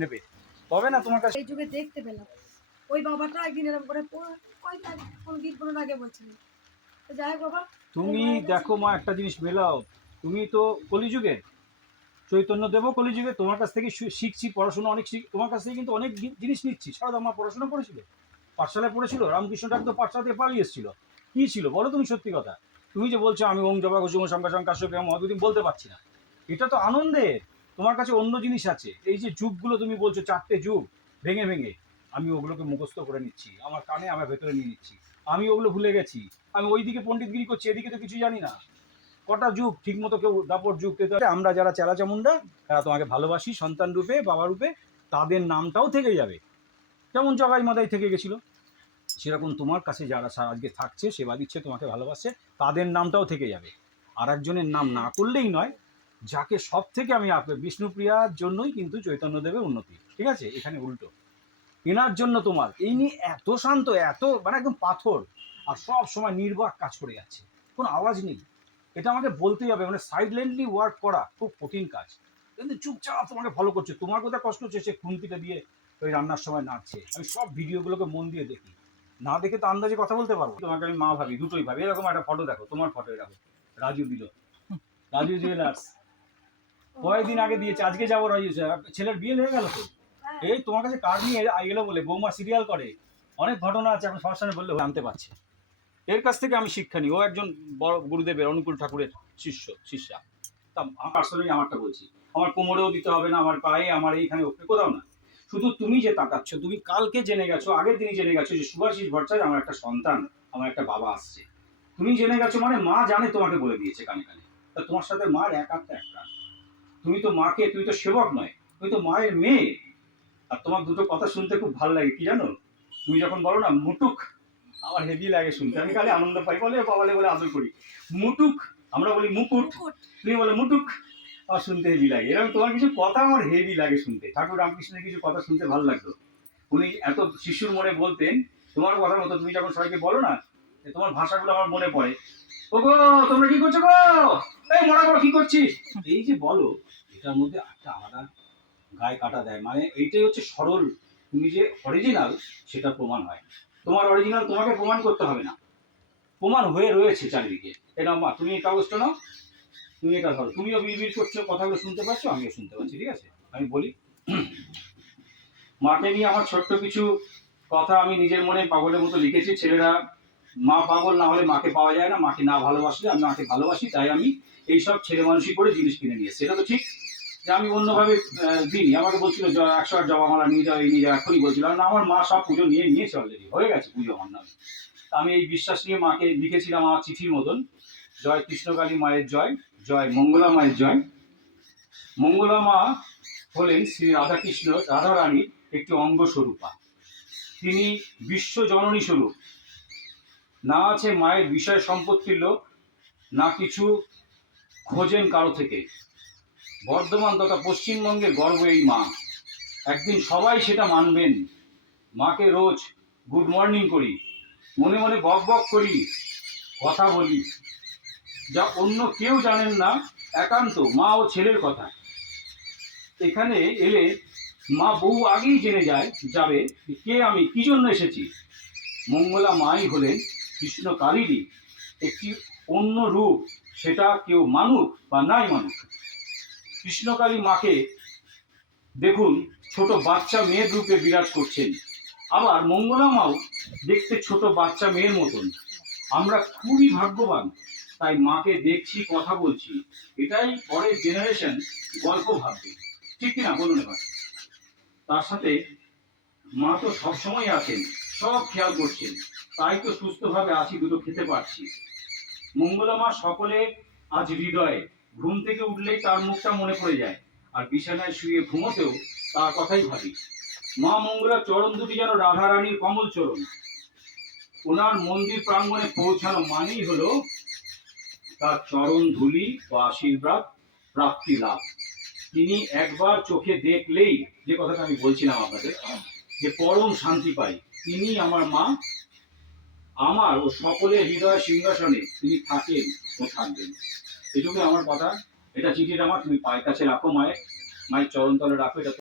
নেবে, তবে না তোমার কাছে। এই যুগে দেখতে পেলাম ওই বাবাটা একদিন এরকম করে কোন গীতগুলো আগে বলছিলেন। তো যাই হোক বাবা, তুমি দেখো মা, একটা জিনিস মেলাও, তুমি তো কলিযুগের চৈতন্যদেবও কলিযুগে, তোমার কাছ থেকে শিখছি, পড়াশোনা অনেক তোমার কাছ থেকে কিন্তু অনেক জিনিস নিচ্ছি। সারদা মা পড়াশোনা করেছিল, পাঠশালায় পড়েছিল, রামকৃষ্ণ ঠাকুর তো পাঠশালা থেকে পালিয়ে এসেছিল। কি ছিল বলো তুমি সত্যি কথা? তুমি যে বলছো আমি ওং জবা কুসুম শঙ্কা শঙ্কাশ্য মহাদুদিন বলতে পারছি না, এটা তো আনন্দের। তোমার কাছে অন্য জিনিস আছে। এই যে যুগগুলো তুমি বলছো, 4টে যুগ ভেঙে ভেঙে, আমি ওগুলোকে মুখস্থ করে নিচ্ছি, আমার কানে আমার ভেতরে নিয়ে নিচ্ছি। আমি ওগুলো ভুলে গেছি, আমি ওইদিকে পণ্ডিতগিরি করছি, এদিকে তো কিছু জানি না। কটা যুগ ঠিক মতো কেউ দাপট যুগ। আমরা যারা চেলা চামুন্ডা, তারা তোমাকে ভালোবাসি সন্তান রূপে, বাবা রূপে, তাদের নামটাও থেকে যাবে। যেমন জগাই মাদাই থেকে গেছিল, সেরকম তোমার কাছে যারা আজকে থাকছে, সেবা দিচ্ছে, তোমাকে ভালোবাসছে, তাদের নামটাও থেকে যাবে। আর একজনের নাম না করলেই নয়, যাকে সব থেকে আমি বিষ্ণুপ্রিয়ার জন্যই কিন্তু চৈতন্যদেবের উন্নতি, ঠিক আছে? এখানে উল্টো, এনার জন্য তোমার এই নিয়ে এত শান্ত, এত মানে একদম পাথর, আর সব সময় নির্বাক কাজ করে যাচ্ছে, কোনো আওয়াজ নেই। এটা আমাকে বলতেই হবে, মানে সাইলেন্টলি ওয়ার্ক করা খুব কঠিন কাজ, কিন্তু চুপচাপ তোমাকে ফলো করছে। তোমার কোথায় কষ্ট হচ্ছে, সে খুন্তিটা দিয়ে ওই রান্নার সময় নাচছে। আমি সব ভিডিওগুলোকে মন দিয়ে দেখি, না দেখে তো আন্দাজে কথা বলতে পারবো। তোমাকে আমি মা ভাবি, দুটোই ভাবি। এরকম একটা ফটো দেখো, তোমার ফটো এরকম, রাজু দিল, রাজু জুয়েলার্স, কয়েকদিন আগে দিয়েছে, আজকে যাবো রাজু, ছেলের বিয়ে হয়ে গেল তো। এই তোমার কাছে কার্ড নিয়ে এলো বলে, বৌমা সিরিয়াল করে, অনেক ঘটনা আছে, এখন সবার সামনে বললে জানতে পারছে। এর কাছ থেকে আমি শিক্ষা নিই, ও একজন বড় গুরুদেবের, অনুকূল ঠাকুরের শিষ্যা। তা পার্সোনালি আমারটা বলছি, আমার কোমরেও দিতে হবে না, আমার পায়ে, আমার এইখানে ওপরে কোথাও না। শুধু তুমি যে তাকাচ্ছ, তুমি কালকে জেনে গেছো, আগের দিনই জেনে গেছো যে সুভাষিস ভট্টাচার্য আমার একটা সন্তান, আমার একটা বাবা আসছে। তুমি জেনে গেছো মানে মা জানে, তোমাকে বলে দিয়েছে কানে কানে। তা তোমার সাথে মার এক আত্মা এক প্রাণ। তুমি তো মাকে, তুমি তো সেবক নয়, তুমি তো মায়ের মেয়ে। আর তোমার দুটো কথা শুনতে খুব ভালো লাগে, কি জানো? তুমি যখন বলো না মুটুক, আমার হেভি লাগে শুনতে, আমি খালি আনন্দ পাই। বলে বাবালে বলে আদর করি, মুটুক, আমরা বলি মুকুট, তুমি বলে মুটুক, আমার শুনতে হেভি লাগে। এরকম তোমার কিছু কথা আমার হেভি লাগে শুনতে। ঠাকুর রামকৃষ্ণের কিছু কথা শুনতে ভালো লাগতো, উনি এত শিশুর মনে বলতেন। তোমার কথার মতো তুমি যখন সবাইকে বলো না, তোমার ভাষাগুলো আমার মনে পড়ে। ও গো, তোমরা কি করছো গো, এই মরা বড় কি করছিস, এই যে বলো, এটার মধ্যে একটা আলাদা গায়ে কাটা দেয়। মানে এইটাই হচ্ছে সরল, তুমি যে অরিজিনাল সেটা প্রমাণ হয়। তোমার অরিজিনাল তোমাকে প্রমাণ করতে হবে না, প্রমাণ হয়ে রয়েছে চারিদিকে। এটা মা, তুমি এই কাগজটা নাও, তুমি এটা ধরো, তুমিও বিড়বিড় করছো, কথাগুলো শুনতে পাচ্ছ, আমিও শুনতে পাচ্ছি, ঠিক আছে? আমি বলি, মাকে নিয়ে আমার ছোট্ট কিছু কথা আমি নিজের মনে পাগলের মতো লিখেছি। ছেলেরা, মা পাগল না হলে মাকে পাওয়া যায় না, মাকে না ভালোবাসলে আমি মাকে ভালোবাসি, তাই আমি এইসব ছেলে মানুষই করে জিনিস কিনে নিয়ে এসেছি। এটা তো ঠিক যে আমি অন্যভাবে দিই। আমাকে বলছিল 108 জবামালা নিয়ে যাও, এই নিয়ে যাও, এখনই বলছিলাম না, আমার মা সব পুজো নিয়েছে অলরেডি, হয়ে গেছে পুজো আমার নামে। আমি এই বিশ্বাস নিয়ে মাকে লিখেছিলাম আমার চিঠির মতন, জয় কৃষ্ণকালী মায়ের জয়, জয় মঙ্গলা মায়ের জয়। মঙ্গলা মা হলেন শ্রী রাধাকৃষ্ণ রাধারানীর একটি অঙ্গ স্বরূপা। তিনি বিশ্ব জননী স্বরূপ। না আছে মায়ের বিষয় সম্পত্তির লোক, না কিছু খোঁজেন কারো থেকে। বর্ধমান তথা পশ্চিমবঙ্গের গর্ব এই মা। একদিন সবাই সেটা মানবেন। মাকে রোজ গুড মর্নিং করি, মনে মনে বক বক করি, কথা বলি, যা অন্য কেউ জানেন না, একান্ত মা ও ছেলের কথা। এখানে এলে মা বহু আগেই জেনে যাবে কে আমি, কি জন্য এসেছি। মঙ্গলা মাই হলেন কৃষ্ণকালীরই একটি অন্য রূপ, সেটা কেউ মানুক বা নাই মানুক। কৃষ্ণকালী মাকে দেখুন ছোট বাচ্চা মেয়ের রূপে বিরাজ করছেন, আবার মঙ্গলা মাও দেখতে ছোট বাচ্চা মেয়ের মতন। আমরা খুবই ভাগ্যবান, তাই মাকে দেখছি, কথা বলছি, এটাই পরের জেনারেশন গল্প ভাববে, ঠিক কিনা বলুন এবার? তার সাথে মা তো সবসময় আছেন, সব খেয়াল করছেন, তাই তো সুস্থভাবে আছি, দুটো খেতে পারছি। মঙ্গলা মা সকলে আজ হৃদয়ে, ঘুম থেকে উঠলেই তার মুখটা মনে পড়ে যায়, আর বিছানায় শুয়ে ঘুমোতেও তার কথাই ভাবি। মা মঙ্গলার চরণ দুটি যেন রাধারানীর কমল চরণ। ওনার মন্দির প্রাঙ্গণে পৌঁছানো মানেই হলো তার চরণ ধুলি বা আশীর্বাদ প্রাপ্তি লাভ। তিনি একবার চোখে দেখলেই, যে কথাটা আমি বলছিলাম আপনাদের, যে পরম শান্তি পাই। তিনি আমার মা, আমার ও সকলের হৃদয় সিংহাসনে তিনি থাকেন ও থাকবেন। এটুকু আমার কথা। এটা চিঠিটা আমার, তুমি পায়ের কাছে রাখো, মায়ের চরণ তলে রাখো। এটা